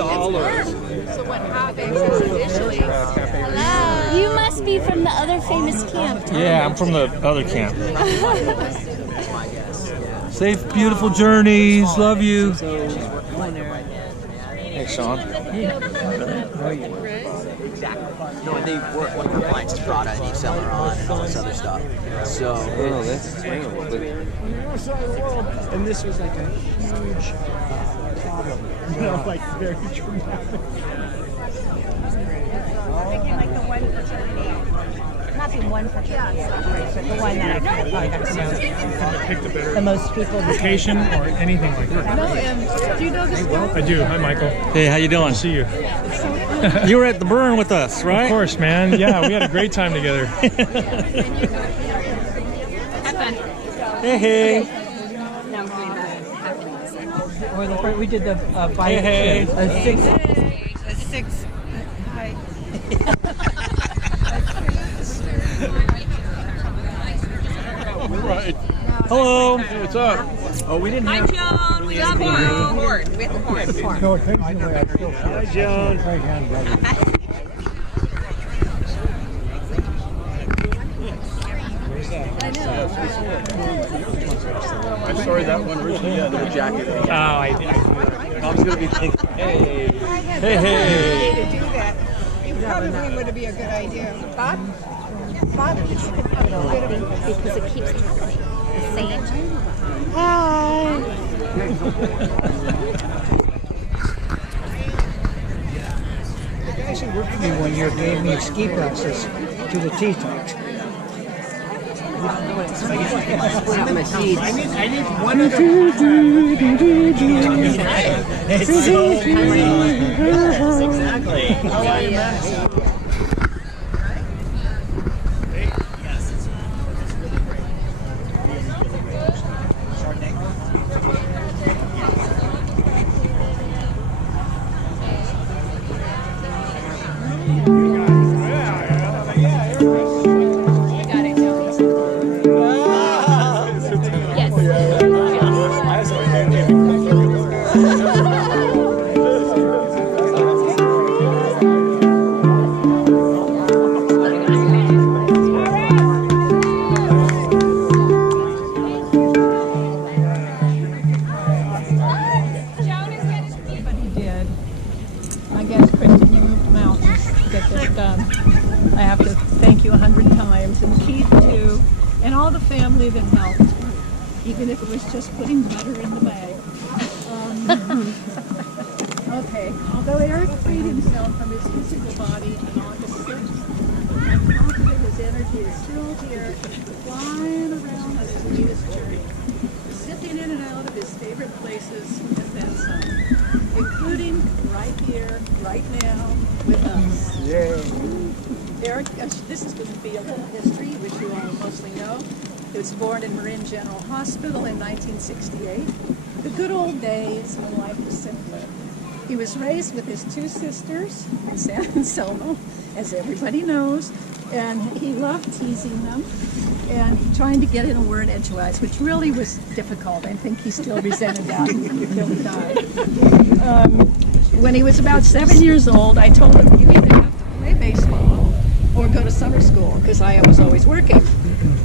So what happens is initially... Hello. You must be from the other famous camp. Yeah, I'm from the other camp. Safe, beautiful journeys. Love you. Hey, Sean. No, and they work one of our clients is Prada and Yves Saint Laurent and all this other stuff. So that's terrible. And this was like a huge problem. You know, like very dramatic. Thinking like the one fraternity. Not the one fraternity, but the one that I kind of thought Picked a better the most people. location or anything like that. No, and do you know this girl? I do. Hi, Michael. Hey, how you doing? See you. You were at the burn with us, right? Of course, man. Yeah, we had a great time together. Have fun. Hey. No, We did the bike. Hey. A six. Hi. Right. Hello. Hey, what's up? Oh, we didn't have... Joan, we got the horn. We have the horn. No, occasionally I still... Hi, Joan. I sorry that one originally. Yeah, the jacket. Oh, I was going to be thinking, hey. Hey. To do that, it probably would be a good idea. Bob? Bob, it's a bit because it keeps happening. The same. Hi. The guys who worked for me one year gave me ski passes to the T-Tox. I need one other. Exactly. I have to thank you 100 times, and Keith too, and all the family that helped, even if it was just putting butter in the bag. Okay, although Erik freed himself from his physical body on August 6th, I'm confident his energy is still here, flying around on his latest journey, zipping in and out of his favorite places and then some, including right here, right now, with us. Yay. Erik, this is going to be a little history, which you all mostly know. He was born in Marin General Hospital in 1968. The good old days when life was simpler. He was raised with his two sisters in San Anselmo, as everybody knows, and he loved teasing them and trying to get in a word edgewise, which really was difficult. I think he still resented that until he died. When he was about 7 years old, I told him, you either have to play baseball or go to summer school, because I was always working.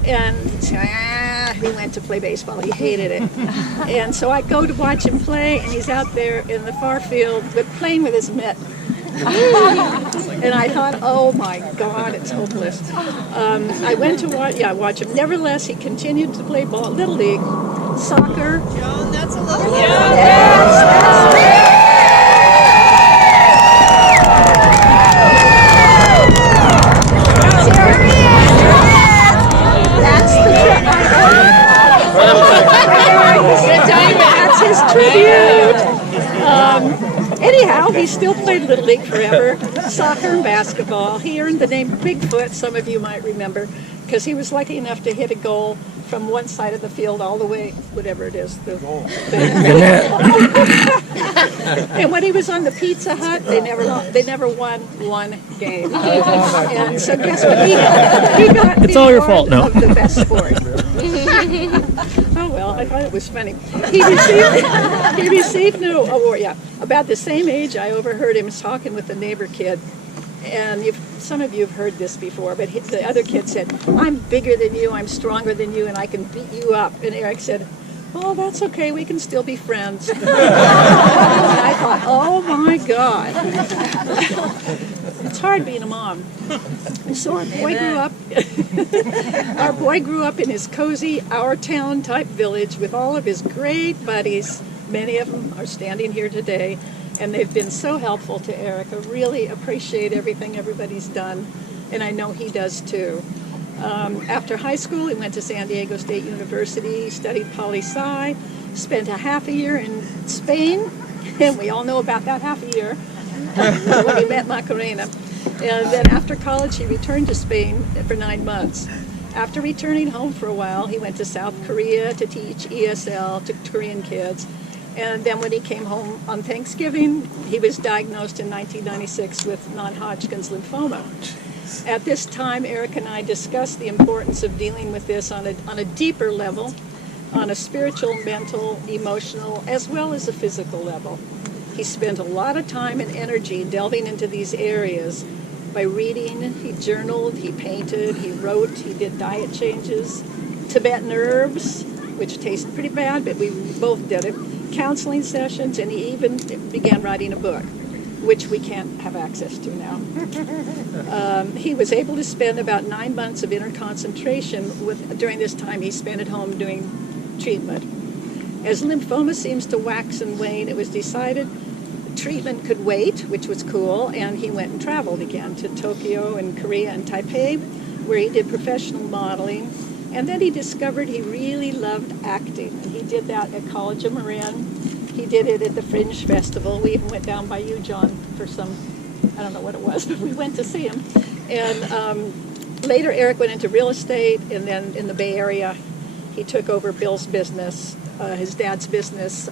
And he went to play baseball. He hated it. And so I go to watch him play, and he's out there in the far field playing with his mitt. And I thought, oh my God, it's hopeless. I went to watch him. Nevertheless, he continued to play ball, Little League, soccer. Joan, that's a little That's his tribute. Anyhow, he still played Little League forever, soccer and basketball. He earned the name Bigfoot, some of you might remember, because he was lucky enough to hit a goal from one side of the field all the way, whatever it is. And when he was on the Pizza Hut, they never won one game. And so guess what? He got It's all your fault, no. Of the best sport. Oh well, I thought it was funny. He received no award. Yeah, about the same age, I overheard him talking with the neighbor kid, and some of you have heard this before. But the other kid said, "I'm bigger than you, I'm stronger than you, and I can beat you up." And Erik said, "Oh, that's okay. We can still be friends." And I thought, "Oh my God." It's hard being a mom. So our boy grew up. Our boy grew up in his cozy, our town type village with all of his great buddies. Many of them are standing here today, and they've been so helpful to Erik. I really appreciate everything everybody's done, and I know he does too. After high school, he went to San Diego State University, studied poli-sci, spent a half a year in Spain, and we all know about that half a year when he met Macarena. And then after college, he returned to Spain for 9 months. After returning home for a while, he went to South Korea to teach ESL to Korean kids. And then when he came home on Thanksgiving, he was diagnosed in 1996 with non-Hodgkin's lymphoma. At this time, Erik and I discussed the importance of dealing with this on a deeper level, on a spiritual, mental, emotional, as well as a physical level. He spent a lot of time and energy delving into these areas by reading. He journaled, he painted, he wrote, he did diet changes, Tibetan herbs, which taste pretty bad, but we both did it, counseling sessions, and he even began writing a book, which we can't have access to now. He was able to spend about 9 months of inner concentration during this time he spent at home doing treatment. As lymphoma seems to wax and wane, it was decided treatment could wait, which was cool, and he went and traveled again to Tokyo and Korea and Taipei, where he did professional modeling. And then he discovered he really loved acting, and he did that at College of Marin. He did it at the Fringe Festival. We even went down by you, John, for some, I don't know what it was, but we went to see him. And later Erik went into real estate, and then in the Bay Area, he took over Bill's business, his dad's business,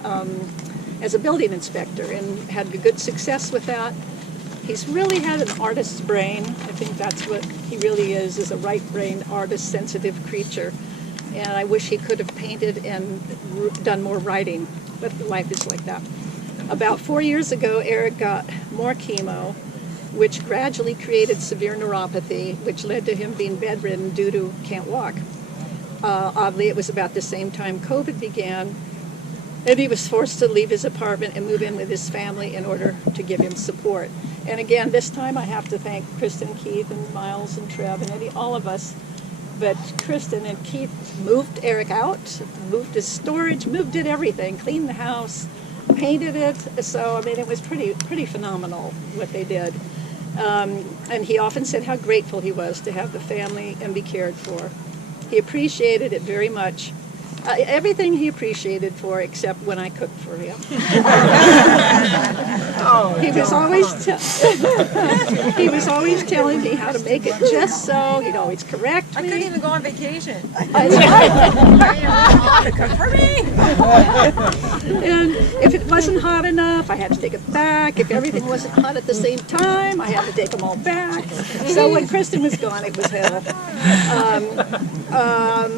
as a building inspector, and had good success with that. He's really had an artist's brain. I think that's what he really is a right-brained, artist-sensitive creature. And I wish he could have painted and done more writing, but life is like that. About 4 years ago, Erik got more chemo, which gradually created severe neuropathy, which led to him being bedridden due to can't walk. Oddly, it was about the same time COVID began, and he was forced to leave his apartment and move in with his family in order to give him support. And again, this time I have to thank Kristen, Keith, and Miles, and Trev, and Eddie, all of us. But Kristen and Keith moved Erik out, moved his storage, did everything, cleaned the house, painted it. So, I mean, it was pretty phenomenal what they did. And he often said how grateful he was to have the family and be cared for. He appreciated it very much. Everything he appreciated for, except when I cooked for him. He was always telling me how to make it just so. He'd always correct me. I couldn't even go on vacation. That's right. Cook for me. And if it wasn't hot enough, I had to take it back. If everything wasn't hot at the same time, I had to take them all back. So when Kristen was gone, it was hell.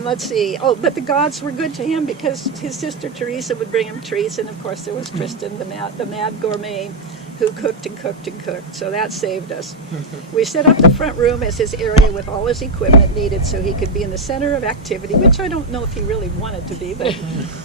Let's see. Oh, but the gods were good to him because his sister Teresa would bring him treats, and of course there was Kristen, the mad gourmet, who cooked and cooked and cooked. So that saved us. We set up the front room as his area with all his equipment needed so he could be in the center of activity, which I don't know if he really wanted to be, but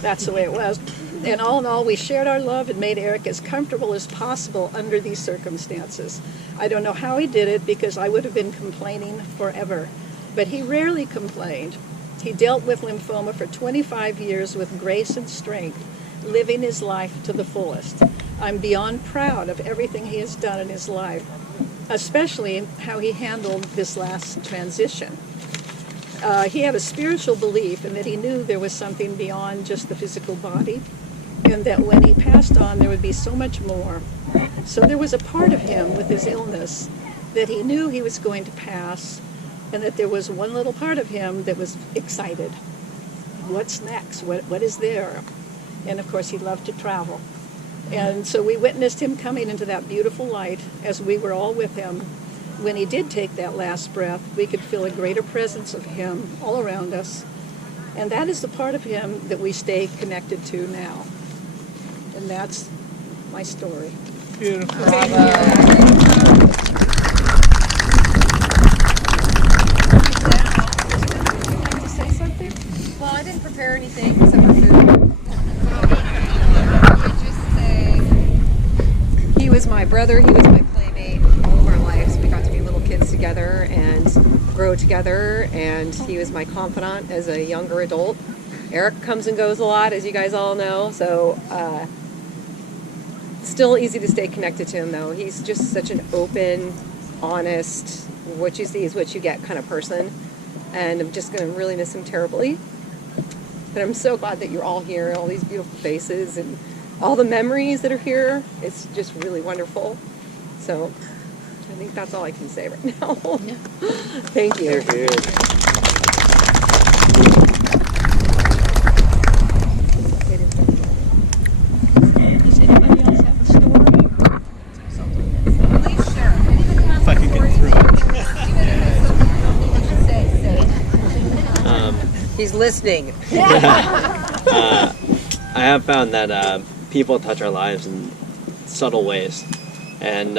that's the way it was. And all in all, we shared our love and made Erik as comfortable as possible under these circumstances. I don't know how he did it because I would have been complaining forever, but he rarely complained. He dealt with lymphoma for 25 years with grace and strength, living his life to the fullest. I'm beyond proud of everything he has done in his life, especially how he handled this last transition. He had a spiritual belief in that he knew there was something beyond just the physical body, and that when he passed on, there would be so much more. So there was a part of him with his illness that he knew he was going to pass, and that there was one little part of him that was excited. What's next? What is there? And of course, he loved to travel. And so we witnessed him coming into that beautiful light as we were all with him. When he did take that last breath, we could feel a greater presence of him all around us. And that is the part of him that we stay connected to now. And that's my story. Beautiful. To say something? Well, I didn't prepare anything except for food. Just say he was my brother. He was my playmate all of our lives. We got to be little kids together and grow together. And he was my confidant as a younger adult. Erik comes and goes a lot, as you guys all know. So still easy to stay connected to him, though. He's just such an open, honest, what you see is what you get kind of person. And I'm just going to really miss him terribly. But I'm so glad that you're all here, all these beautiful faces and all the memories that are here. It's just really wonderful. So I think that's all I can say right now. Thank you. Thank you. Does anybody else have a story? Please share. Anybody have If I could get through it. Even if it's something you don't think you should say it. He's listening. I have found that people touch our lives in subtle ways, and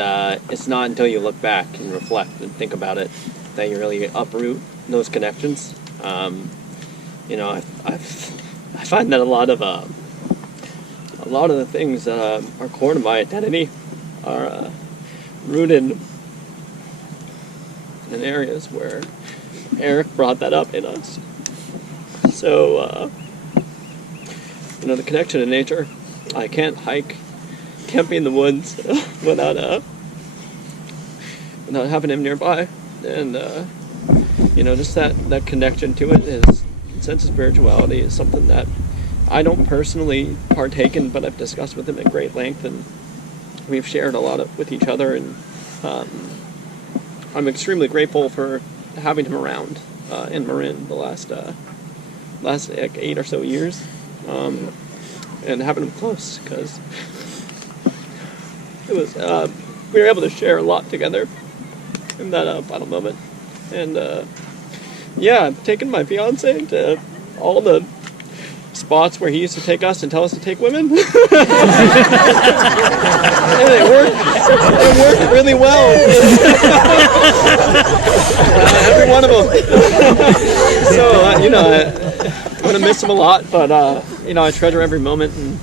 it's not until you look back and reflect and think about it that you really uproot those connections. You know, I find that a lot of the things that are core to my identity are rooted in areas where Erik brought that up in us. So, you know, the connection to nature. I can't hike, can't be in the woods without having him nearby. And, you know, just that connection to it, his sense of spirituality is something that I don't personally partake in, but I've discussed with him at great length, and we've shared a lot with each other, and I'm extremely grateful for having him around in Marin the last like 8 or so years, and having him close, because it was we were able to share a lot together in that final moment. And yeah, I've taken my fiance to all the spots where he used to take us and tell us to take women. And it worked really well. Every one of them. So, you know, I'm going to miss him a lot, but, you know, I treasure every moment and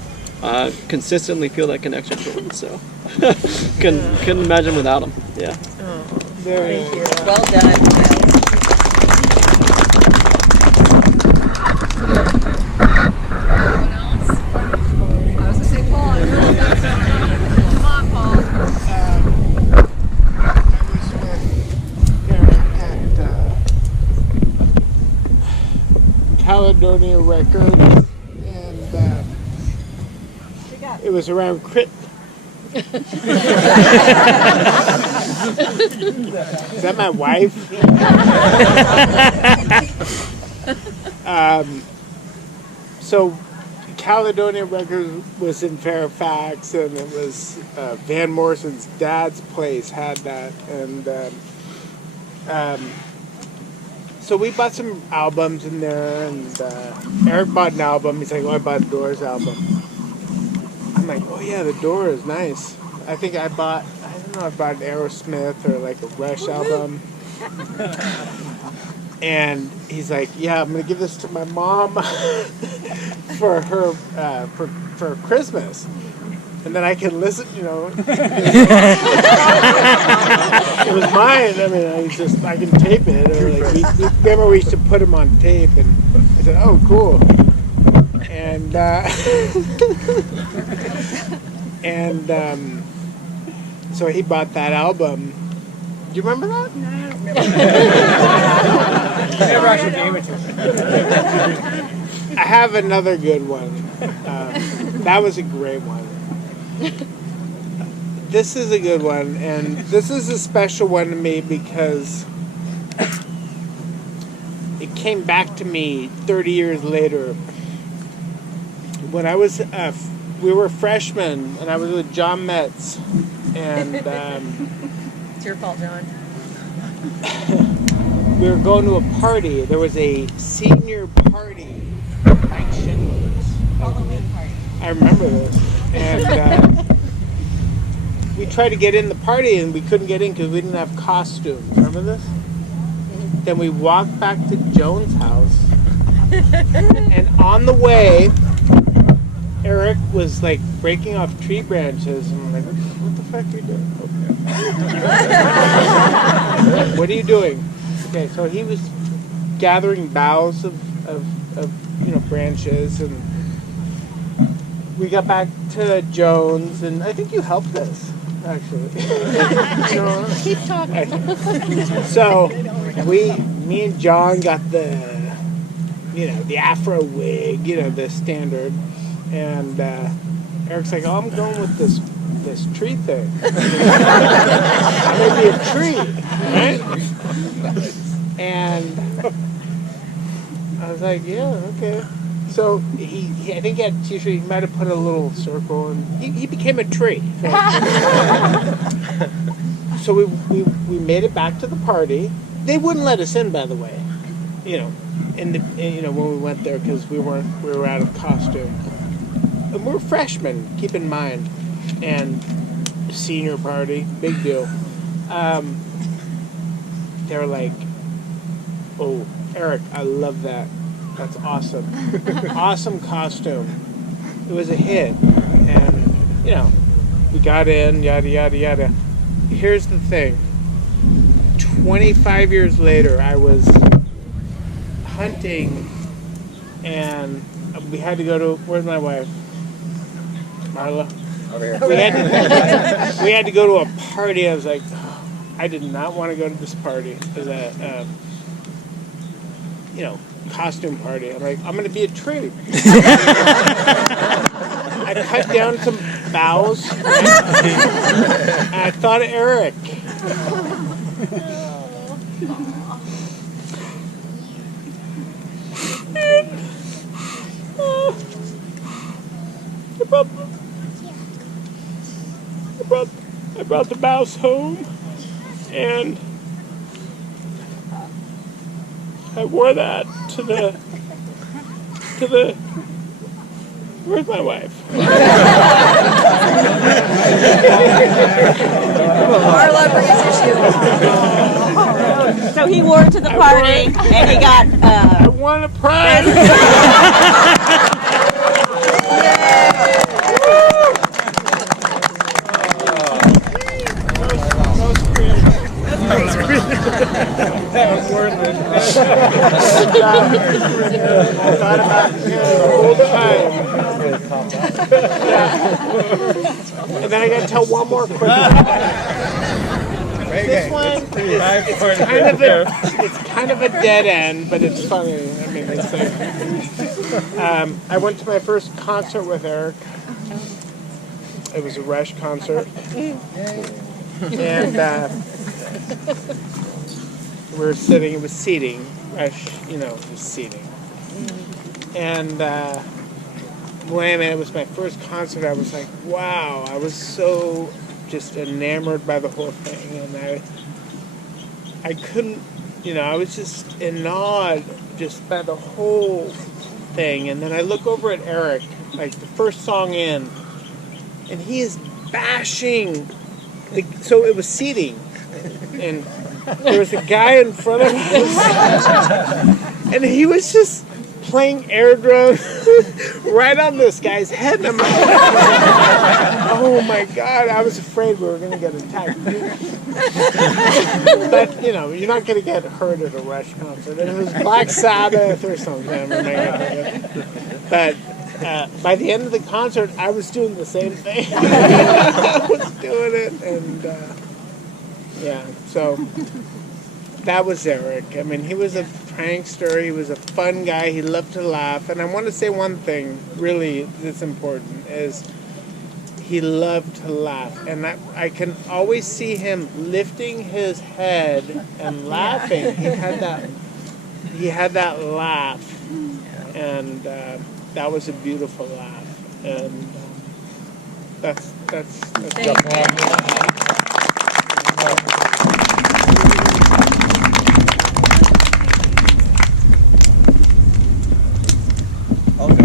consistently feel that connection to him. So, couldn't imagine without him. Yeah. Thank you. Well done, Miles. Anyone else? I was going to say Paul. I really got something. Come on, Paul. I was with Erik at Caledonia Records, and it was around Is that my wife? So Caledonia Records was in Fairfax, and it was Van Morrison's dad's place had that, and so we bought some albums in there, and Erik bought an album. He's like, "Oh, I bought a Doors album." I'm like, "Oh yeah, the Doors, nice." I think I bought an Aerosmith or like a Rush album. And he's like, "Yeah, I'm gonna give this to my mom for her for Christmas, and then I can listen." You know, it was mine. I mean, I can tape it. Or like we remember we used to put them on tape, and I said, "Oh, cool." And so he bought that album. Do you remember that? No, I don't remember. I never actually gave it to him. I have another good one. That was a great one. This is a good one, and this is a special one to me because it came back to me 30 years later. When I was, we were freshmen, and I was with John Metz, and It's your fault, John. we were going to a party. There was a senior party I remember this. And we tried to get in the party and we couldn't get in because we didn't have costumes. Remember this? Then we walked back to Joan's house. And on the way, Erik was like breaking off tree branches. And I'm like, what the fuck are you doing? Okay. What are you doing? Okay, so he was gathering boughs of branches, and we got back to Jones, and I think you helped us, actually. Keep talking. So me and John got the afro wig, the standard, and Eric's like, oh, I'm going with this tree thing. Maybe a tree, right? And I was like, yeah, okay. So he I think he had a t-shirt. He might have put a little circle, and he became a tree. So we made it back to the party. They wouldn't let us in, by the way. When we went there because we were out of costume, and we're freshmen. Keep in mind, and senior party, big deal. They were like, "Oh, Erik, I love that. That's awesome. Awesome costume." It was a hit. And, we got in, yada, yada, yada. Here's the thing. 25 years later, I was hunting, and we had to go to, where's my wife? Marla? Over here. We had to go to a party. I was like, oh, I did not want to go to this party. It was a, costume party. I'm like, I'm going to be a tree. I cut down some boughs, and I thought of Erik. I brought the boughs home, and I wore that to the. Where's my wife? Marla brings issue. So he wore it to the party, and he got. I won a prize. That was worth it. I thought about it the whole time. And then I got to tell one more quick one. This one it's kind of a dead end, but it's funny. I mean, it's like, I went to my first concert with Erik. It was a Rush concert. And we were sitting, it was seating. Rush, it was seating. And when it was my first concert, I was like, wow, I was so just enamored by the whole thing. And I couldn't, I was just in awe just by the whole thing. And then I look over at Erik, like the first song in, and he is bashing. So it was seating, and there was a guy in front of us, and he was just playing air drums right on this guy's head. And I'm like, oh my God, I was afraid we were going to get attacked. But, you're not going to get hurt at a Rush concert. It was Black Sabbath or something. But by the end of the concert, I was doing the same thing. I was doing it, and so that was Erik. I mean, he was a prankster. He was a fun guy. He loved to laugh. And I want to say one thing, really, that's important, is he loved to laugh. And I can always see him lifting his head and laughing. He had that laugh, and that was a beautiful laugh. And that's I'll go.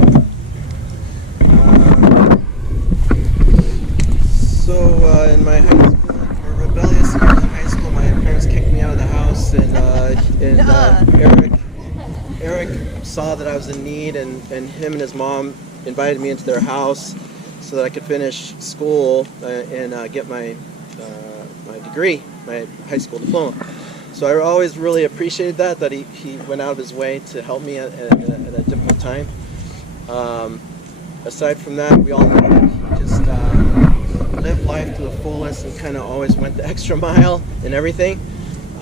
Eric saw that I was in need, and him and his mom invited me into their house so that I could finish school and get my degree, my high school diploma. So I always really appreciated that he went out of his way to help me at a difficult time. Aside from that, we all just lived life to the fullest and kind of always went the extra mile in everything.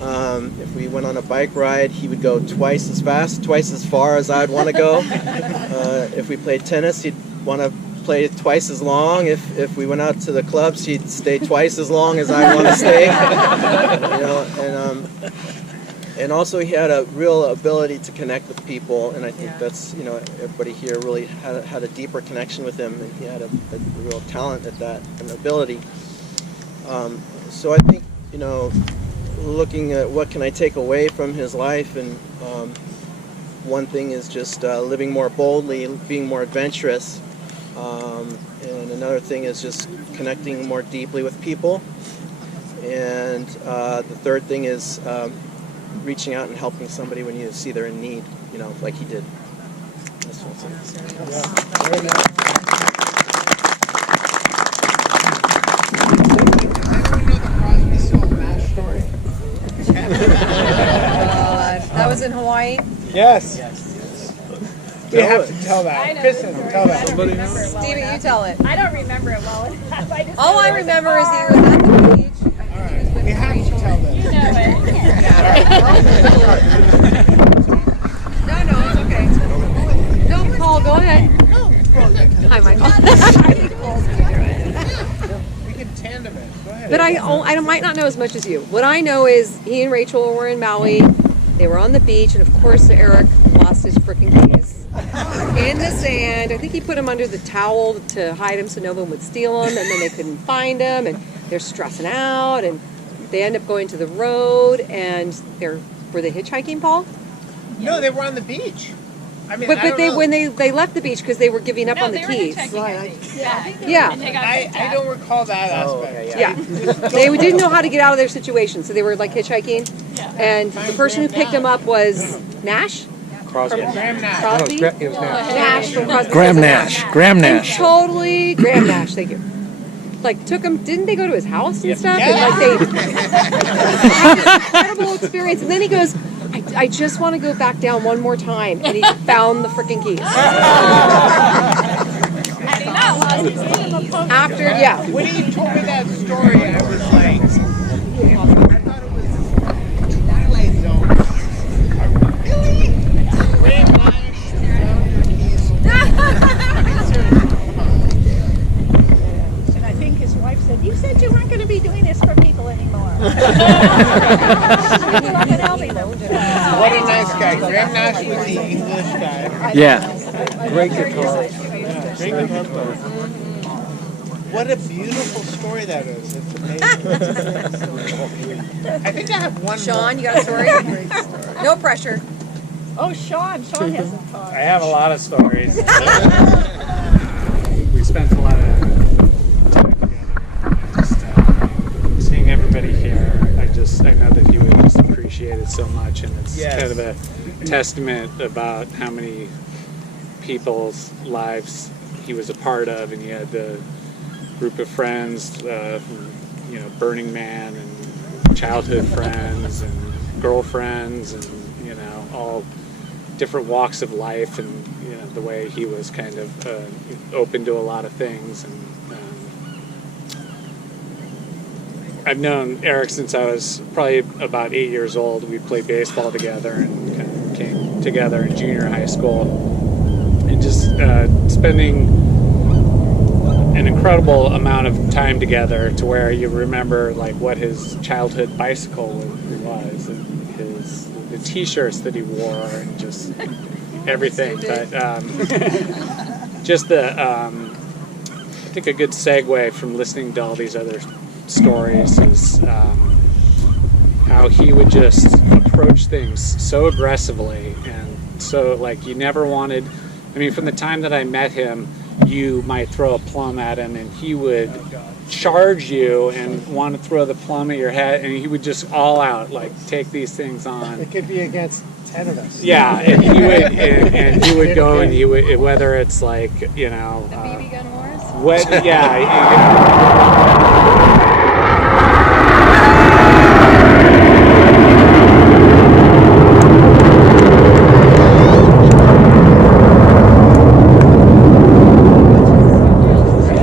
If we went on a bike ride, he would go twice as fast, twice as far as I'd want to go. If we played tennis, he'd want to play twice as long. If we went out to the clubs, he'd stay twice as long as I want to stay. And also he had a real ability to connect with people, and I think that's, everybody here really had a deeper connection with him, and he had a real talent at that, an ability. So I think, looking at what can I take away from his life, and one thing is just living more boldly, being more adventurous. And another thing is just connecting more deeply with people. And the third thing is reaching out and helping somebody when you see they're in need, like he did. That's what's That was in Hawaii? Yes. We have to tell that. Kristen, tell that. Steven, you tell it. I don't remember it well enough. All I remember is he was at the beach. We have to tell that. You know No, it's okay. No, Paul, go ahead. Hi, Michael. We can tandem it. Go ahead. But I might not know as much as you. What I know is he and Rachel were in Maui. They were on the beach, and of course Eric lost his freaking keys in the sand. I think he put him under the towel to hide him so no one would steal him, and then they couldn't find him, and they're stressing out, and they end up going to the road, and were they hitchhiking, Paul? No, they were on the beach. I mean, But when they left the beach because they were giving up on the they keys. were hitchhiking, Yeah. And they got I don't recall that aspect. okay, Yeah, they didn't know how to get out of their situation, so they were like hitchhiking. And the person who picked them up was Nash. Graham Nash. Crosby. Nash from Crosby. Graham Nash. Graham Nash. And totally Graham Nash. Thank you. Like took him. Didn't they go to his house and stuff? Yeah. And like they had this incredible experience. And then he goes, I just want to go back down one more time. And he found the freaking keys. After, yeah. When he told me that story, I was like, I thought it was Twilight Zone. Really? Graham Nash found your keys. And I think his wife said, "You said you weren't going to be doing this for people anymore." What a nice guy. Graham Nash was the English guy. Yeah. Great guitar. Great guitar player. What a beautiful story that is. It's amazing. I think I have one Sean, more. you got a story? No pressure. Oh, Sean hasn't talked. I have a lot of stories. We spent a lot of time together. Just seeing everybody here, I know that he would just appreciate it so much, and it's kind of a testament about how many people's lives he was a part of, and he had the group of friends from Burning Man and childhood friends and girlfriends and all different walks of life, and the way he was kind of open to a lot of things. And I've known Eric since I was probably about 8 years old. We played baseball together and kind of came together in junior high school, and just spending an incredible amount of time together to where you remember like what his childhood bicycle was, and the t-shirts that he wore, and just everything. But just I think a good segue from listening to all these other stories is how he would just approach things so aggressively, and so like you never wanted. I mean, from the time that I met him, you might throw a plum at him, and he would charge you and want to throw the plum at your head, and he would just all out like take these things on. It could be against 10 of us. Yeah, and he would go, and he would, whether it's like, you know, The BB gun wars? what, yeah.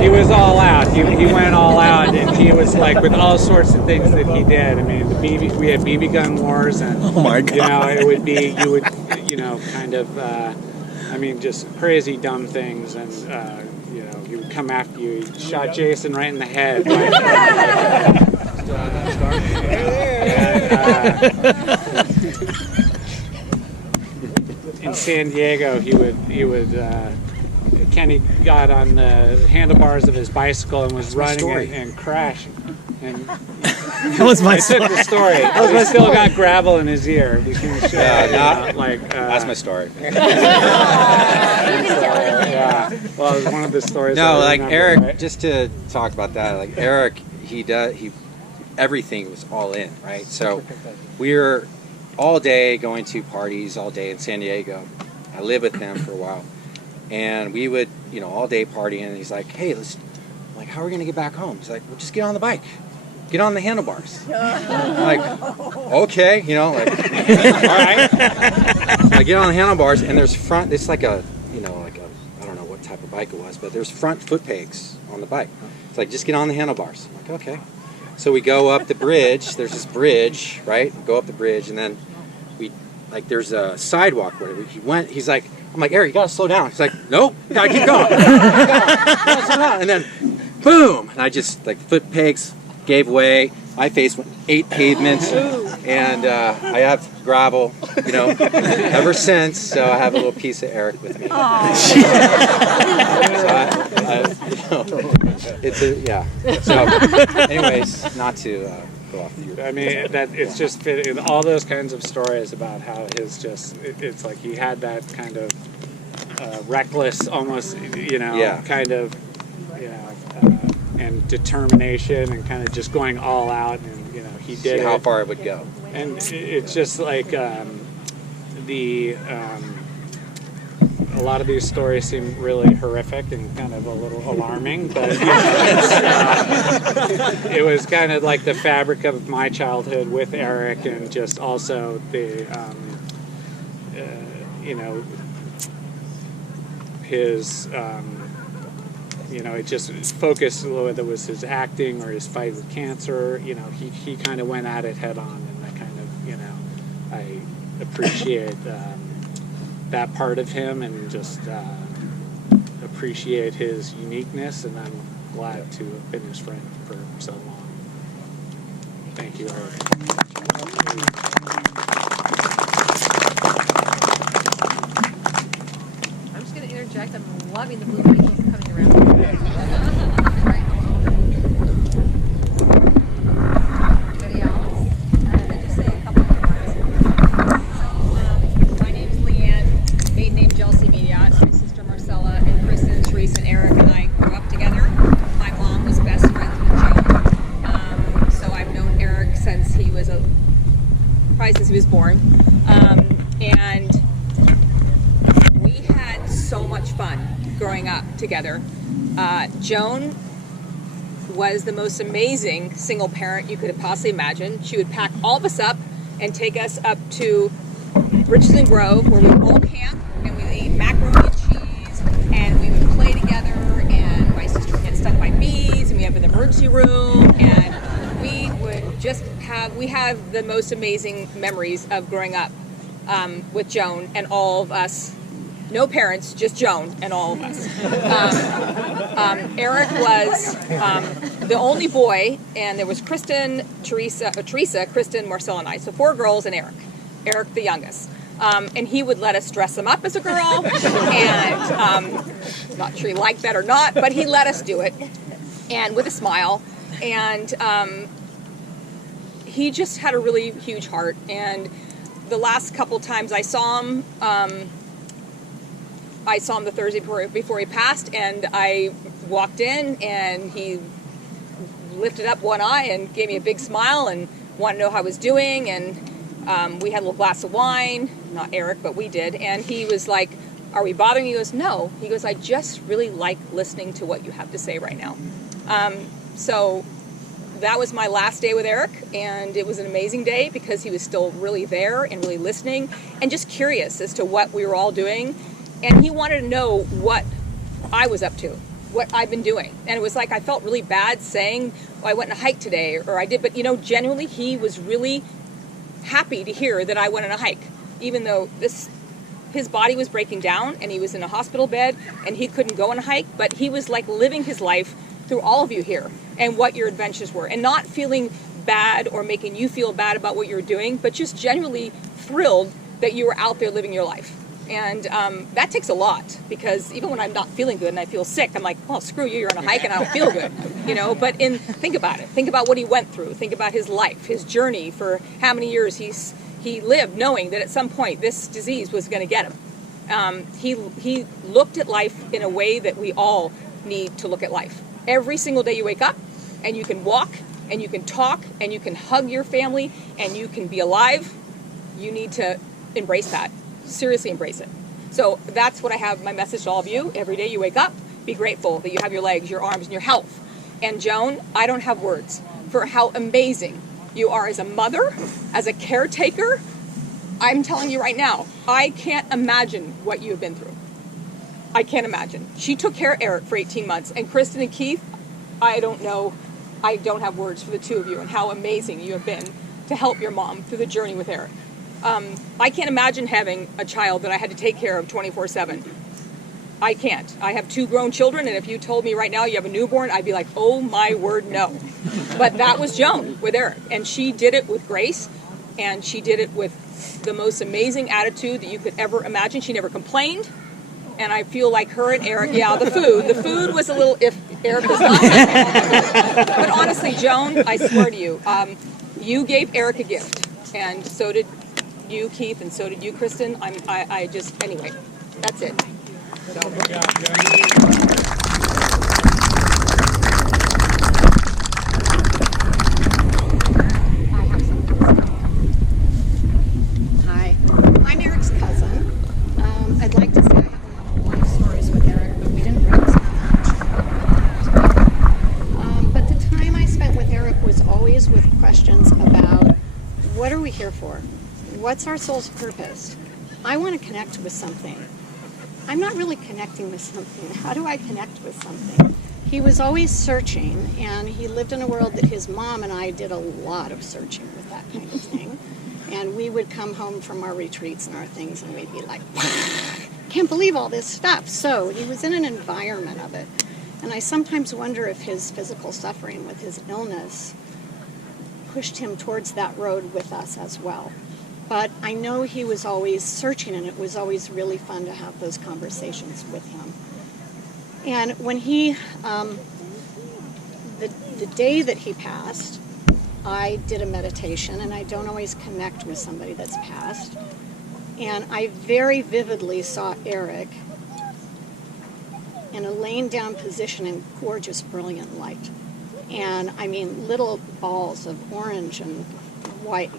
He was all out. He went all out, and he was like with all sorts of things that he did. I mean, we had BB gun wars, and Oh my God. you know, it would be, you would, you know, kind of, I mean, just crazy dumb things, and you know, he would come after you. He shot Jason right in the head. In San Diego, he would. Kenny got on the handlebars of his bicycle and was running and crashing. And That was my I took the story. He still got gravel in his ear. We can show That's my story. Yeah. Well, it was one of the stories. No, that I like remember, Erik, right? just to talk about that, like Erik, he everything was all in, right? So we were all day going to parties all day in San Diego. I lived with them for a while. And we would, you know, all day partying, and he's like, hey, like, how are we going to get back home? He's like, well, just get on the bike. Get on the handlebars. I'm like, okay, you know, like, all right. So I get on the handlebars, and there's it's like a, you know, like a, I don't know what type of bike it was, but there's front foot pegs on the bike. It's like, just get on the handlebars. I'm like, okay. So we go up the bridge. There's this bridge, right? We go up the bridge, and then there's a sidewalk where he's like, I'm like, Erik, you gotta slow down. He's like, nope, you gotta keep going. Gotta slow down. And then, boom! And I just, like, foot pegs gave way. My face went 8 pavements. And I have gravel, you know, ever since. So I have a little piece of Erik with me. So you know, it's a, yeah. So, anyways, not to go off the. I mean, that it's just fit, all those kinds of stories about how his just, it's like he had that kind of reckless, almost, you know, kind of, you know, and determination, and kind of just going all out, and you know, he did. See how far it would go. And it's just like a lot of these stories seem really horrific and kind of a little alarming, but it was kind of like the fabric of my childhood with Erik, and just also the, you know, his, you know, it just focused, whether it was his acting or his fight with cancer, you know, he kind of went at it head on, and I kind of, you know, I appreciate that part of him, and just appreciate his uniqueness, and I'm glad to have been his friend for so long. Thank you, Erik. I'm just going to interject. I'm loving the blue angels coming around. Anybody else? Just say a couple of remarks. My name's Leanne, maiden name Chelsea Mediat. My sister Marcella, and Kristen, Therese, and Erik and I grew up together. My mom was best friends with Joe. So I've known Erik since he was probably since he was born. And we had so much fun growing up together. Joan was the most amazing single parent you could have possibly imagined. She would pack all of us up and take us up to Richardson Grove, where we would all camp, and we would eat macaroni and cheese, and we would play together, and my sister would get stung by bees, and we have an emergency room, and we would just have the most amazing memories of growing up with Joan and all of us. No parents, just Joan and all of us. Erik was the only boy, and there was Kristen, Teresa, Kristen, Marcella, and I. So 4 girls and Erik. Erik, the youngest. And he would let us dress him up as a girl. And not sure he liked that or not, but he let us do it. And with a smile. And he just had a really huge heart. And the last couple times I saw him, I saw him the Thursday before he passed, and I walked in, and he lifted up one eye and gave me a big smile and wanted to know how I was doing, and we had a little glass of wine, not Erik, but we did, and he was like, are we bothering you? He goes, no. He goes, I just really like listening to what you have to say right now. So that was my last day with Erik, and it was an amazing day because he was still really there and really listening and just curious as to what we were all doing. And he wanted to know what I was up to, what I've been doing. And it was like I felt really bad saying, oh, I went on a hike today, or I did. But, you know, genuinely, he was really happy to hear that I went on a hike, even though his body was breaking down and he was in a hospital bed and he couldn't go on a hike. But he was like living his life through all of you here and what your adventures were, and not feeling bad or making you feel bad about what you were doing, but just genuinely thrilled that you were out there living your life. And that takes a lot, because even when I'm not feeling good and I feel sick, I'm like, well, screw you, you're on a hike and I don't feel good, you know. But think about it. Think about what he went through. Think about his life, his journey for how many years he lived, knowing that at some point this disease was going to get him. He looked at life in a way that we all need to look at life. Every single day you wake up and you can walk and you can talk and you can hug your family and you can be alive, you need to embrace that. Seriously embrace it. So that's what I have, my message to all of you. Every day you wake up, be grateful that you have your legs, your arms, and your health. And Joan, I don't have words for how amazing you are as a mother, as a caretaker. I'm telling you right now, I can't imagine what you have been through. I can't imagine. She took care of Erik for 18 months. And Kristen and Keith, I don't know, I don't have words for the two of you and how amazing you have been to help your mom through the journey with Erik. I can't imagine having a child that I had to take care of 24/7. I can't. I have 2 grown children, and if you told me right now you have a newborn, I'd be like, oh my word, no. But that was Joan with Erik, and she did it with grace, and she did it with the most amazing attitude that you could ever imagine. She never complained, and I feel like her and Erik, the food was a little, if Erik was not. But honestly, Joan, I swear to you, you gave Erik a gift, and so did you, Keith, and so did you, Kristen. I just, anyway, that's it. Hi, I'm Erik's cousin. I'd like to say I have a lot of life stories with Erik, but we didn't really spend that much. But the time I spent with Erik was always with questions about, what are we here for? What's our soul's purpose? I want to connect with something. I'm not really connecting with something. How do I connect with something? He was always searching, and he lived in a world that his mom and I did a lot of searching with that kind of thing. And we would come home from our retreats and our things, and we'd be like, can't believe all this stuff. So he was in an environment of it. And I sometimes wonder if his physical suffering with his illness pushed him towards that road with us as well. But I know he was always searching, and it was always really fun to have those conversations with him. And when he, the day that he passed, I did a meditation, and I don't always connect with somebody that's passed. And I very vividly saw Erik in a laying down position in gorgeous, brilliant light. And I mean, little balls of orange and white,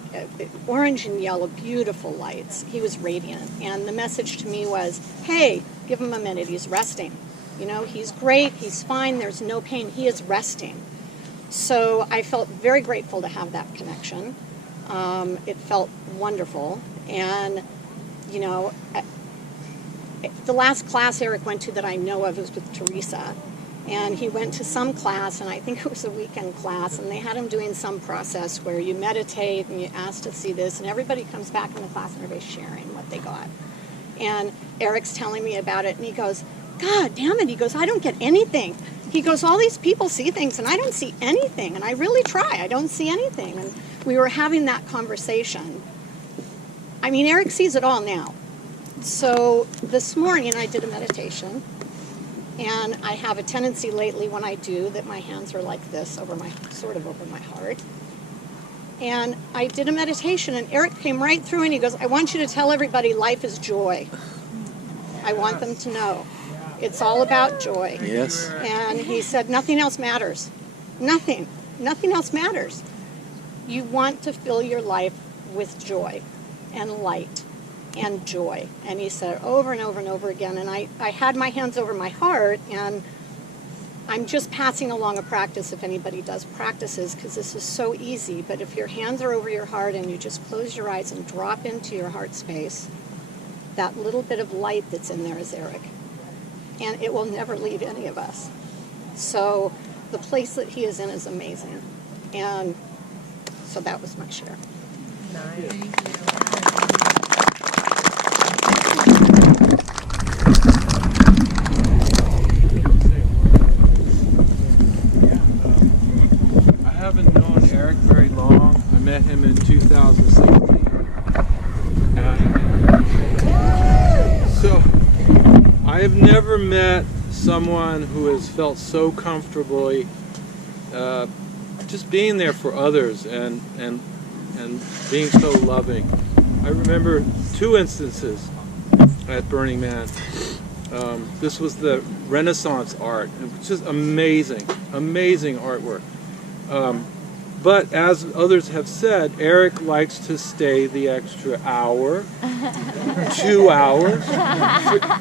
orange and yellow, beautiful lights. He was radiant. And the message to me was, hey, give him a minute, he's resting. You know, he's great, he's fine, there's no pain, he is resting. So I felt very grateful to have that connection. It felt wonderful. And, you know, the last class Erik went to that I know of was with Teresa. And he went to some class, and I think it was a weekend class, and they had him doing some process where you meditate and you ask to see this, and everybody comes back in the class and everybody's sharing what they got. And Erik's telling me about it, and he goes, God damn it, he goes, I don't get anything. He goes, all these people see things, and I don't see anything, and I really try, I don't see anything. And we were having that conversation. I mean, Erik sees it all now. So this morning I did a meditation. And I have a tendency lately when I do that my hands are like this over my heart. And I did a meditation, and Erik came right through and he goes, I want you to tell everybody life is joy. I want them to know it's all about joy. Yes. And he said, nothing else matters. Nothing else matters. You want to fill your life with joy and light and joy. And he said it over and over and over again. And I had my hands over my heart, and I'm just passing along a practice if anybody does practices, because this is so easy. But if your hands are over your heart and you just close your eyes and drop into your heart space, that little bit of light that's in there is Erik. And it will never leave any of us. So the place that he is in is amazing. And so that was my share. I haven't known Erik very long. I met him in 2016. So I have never met someone who has felt so comfortably just being there for others and being so loving. I remember 2 instances at Burning Man. This was the Renaissance art. It was just amazing, amazing artwork. But as others have said, Erik likes to stay the extra hour, 2 hours.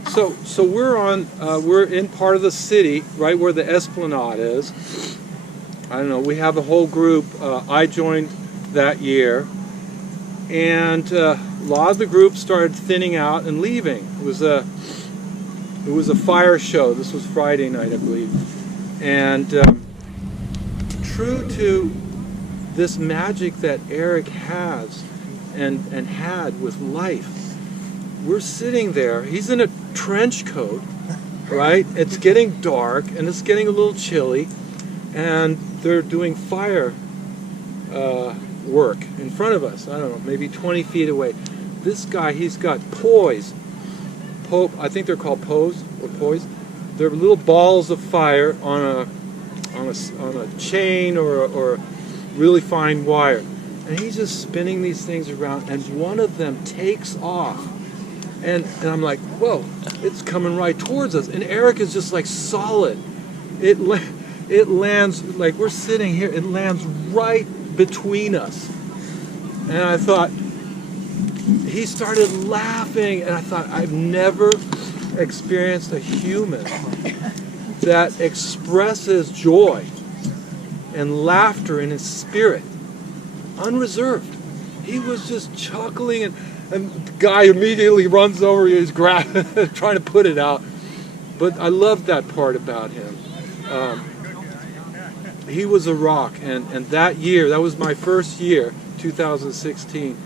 So we're in part of the city, right where the Esplanade is. I don't know. We have a whole group. I joined that year, and a lot of the group started thinning out and leaving. It was a fire show. This was Friday night, I believe, and true to this magic that Erik has and had with life, we're sitting there. He's in a trench coat, right? It's getting dark and it's getting a little chilly, and they're doing fire work in front of us. I don't know, maybe 20 feet away. This guy, he's got poise. I think they're called poise or poise. They're little balls of fire on a chain or really fine wire, and he's just spinning these things around, and one of them takes off, and I'm like, whoa, it's coming right towards us, and Erik is just like solid. It lands, like we're sitting here, it lands right between us, and I thought, he started laughing, and I thought, I've never experienced a human that expresses joy and laughter in his spirit, unreserved. He was just chuckling, and the guy immediately runs over, he's trying to put it out. But I loved that part about him. He was a rock, and that year, that was my first year, 2016,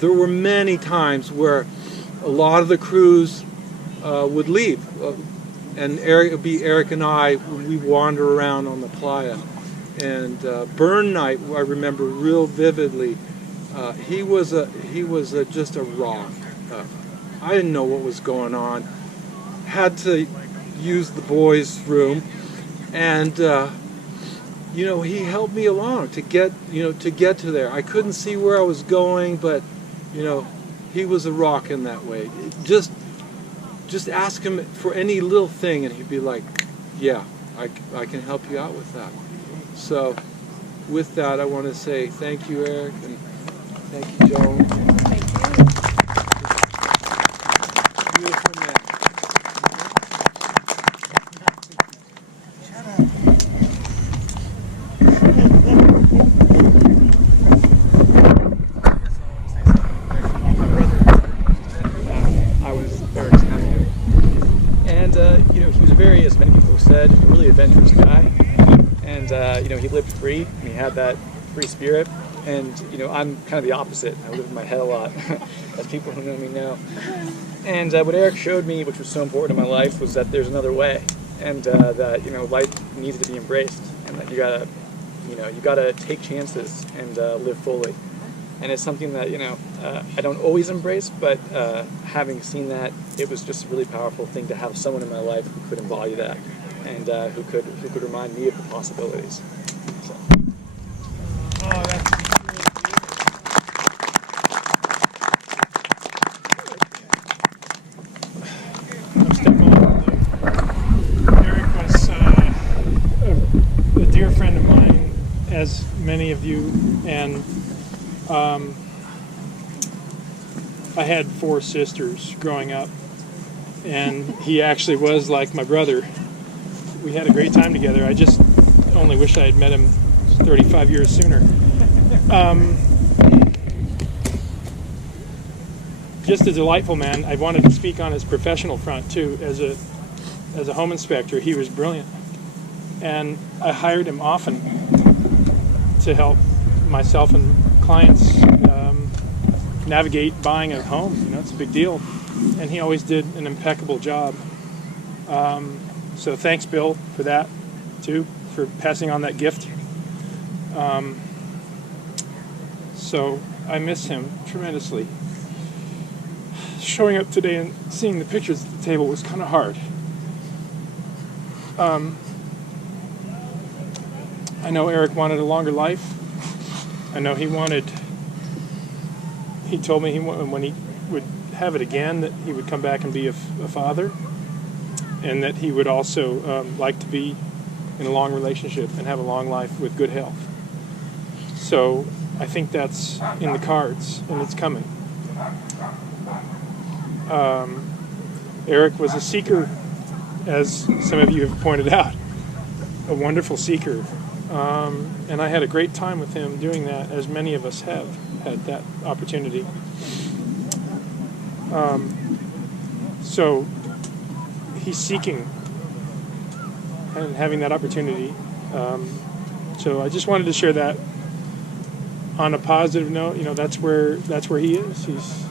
there were many times where a lot of the crews would leave, and Erik, it would be Erik and I, we wander around on the playa. And burn night, I remember real vividly. He was just a rock. I didn't know what was going on. Had to use the boys' room, and he helped me along to get to there. I couldn't see where I was going, but he was a rock in that way. Just ask him for any little thing, and he'd be like, "Yeah, I can help you out with that." So, with that, I want to say thank you, Erik, and thank you, Joan. Thank you. Beautiful man. I was Erik's nephew, and he was very, as many people have said, a really adventurous guy. And he lived free, and he had that free spirit. And I'm kind of the opposite. I live in my head a lot, as people who know me know. And what Erik showed me, which was so important in my life, was that there's another way, and that life needs to be embraced, and that you gotta take chances and live fully. And it's something that I don't always embrace, but having seen that, it was just a really powerful thing to have someone in my life who could embody that, and who could remind me of the possibilities. So. Oh, that's many of you, and I had 4 sisters growing up, and he actually was like my brother. We had a great time together. I just only wish I had met him 35 years sooner. Just a delightful man. I wanted to speak on his professional front too. As a home inspector, he was brilliant, and I hired him often to help myself and clients navigate buying a home. You know, it's a big deal, and he always did an impeccable job. So thanks, Bill, for that too, for passing on that gift. So I miss him tremendously. Showing up today and seeing the pictures at the table was kind of hard. I know Erik wanted a longer life. I know he told me when he would have it again that he would come back and be a father, and that he would also like to be in a long relationship and have a long life with good health. So I think that's in the cards, and it's coming. Erik was a seeker, as some of you have pointed out, a wonderful seeker. And I had a great time with him doing that, as many of us have had that opportunity. So he's seeking and having that opportunity. So I just wanted to share that on a positive note. You know, that's where he is. He's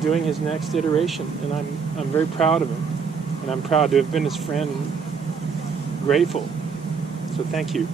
doing his next iteration, and I'm very proud of him, and I'm proud to have been his friend and grateful. So thank you.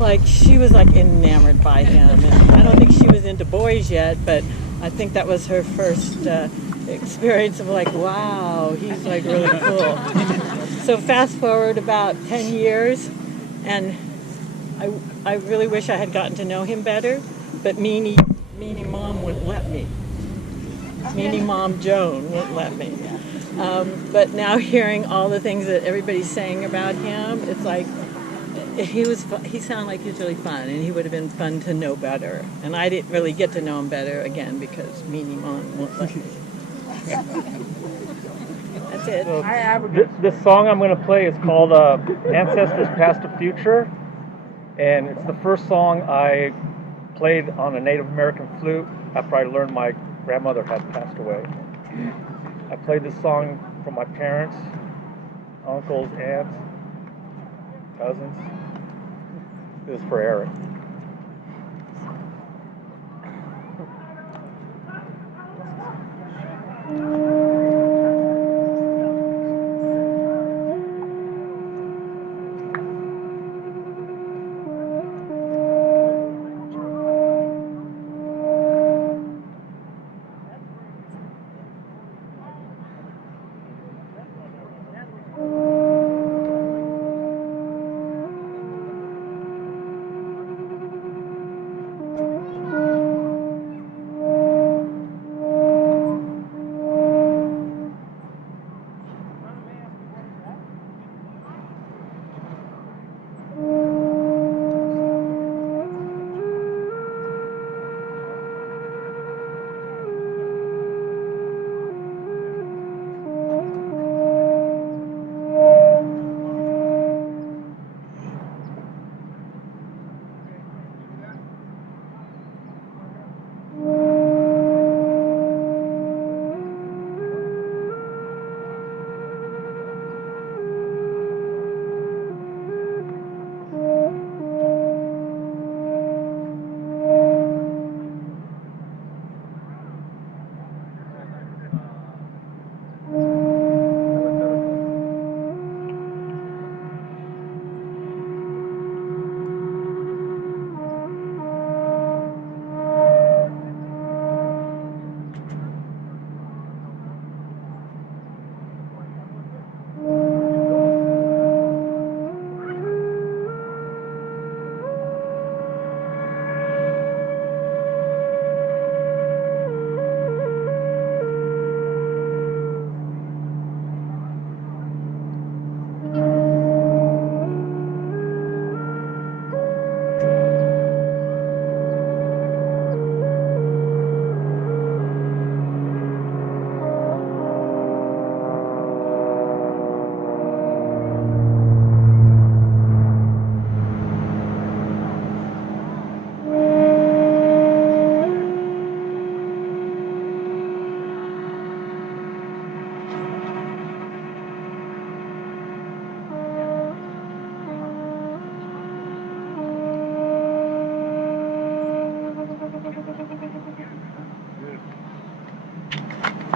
Like, she was like enamored by him, and I don't think she was into boys yet, but I think that was her first experience of like, wow, he's like really cool. So fast forward about 10 years, and I really wish I had gotten to know him better, but Meanie Mom wouldn't let me. Meanie Mom Joan wouldn't let me. But now hearing all the things that everybody's saying about him, it's like, he sounded like he was really fun, and he would have been fun to know better. And I didn't really get to know him better, again, because Meanie Mom won't let me. That's it. So, this song I'm going to play is called Ancestors Past and Future, and it's the first song I played on a Native American flute after I learned my grandmother had passed away. I played this song for my parents, uncles, aunts, cousins. This is for Erik.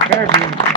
Eric.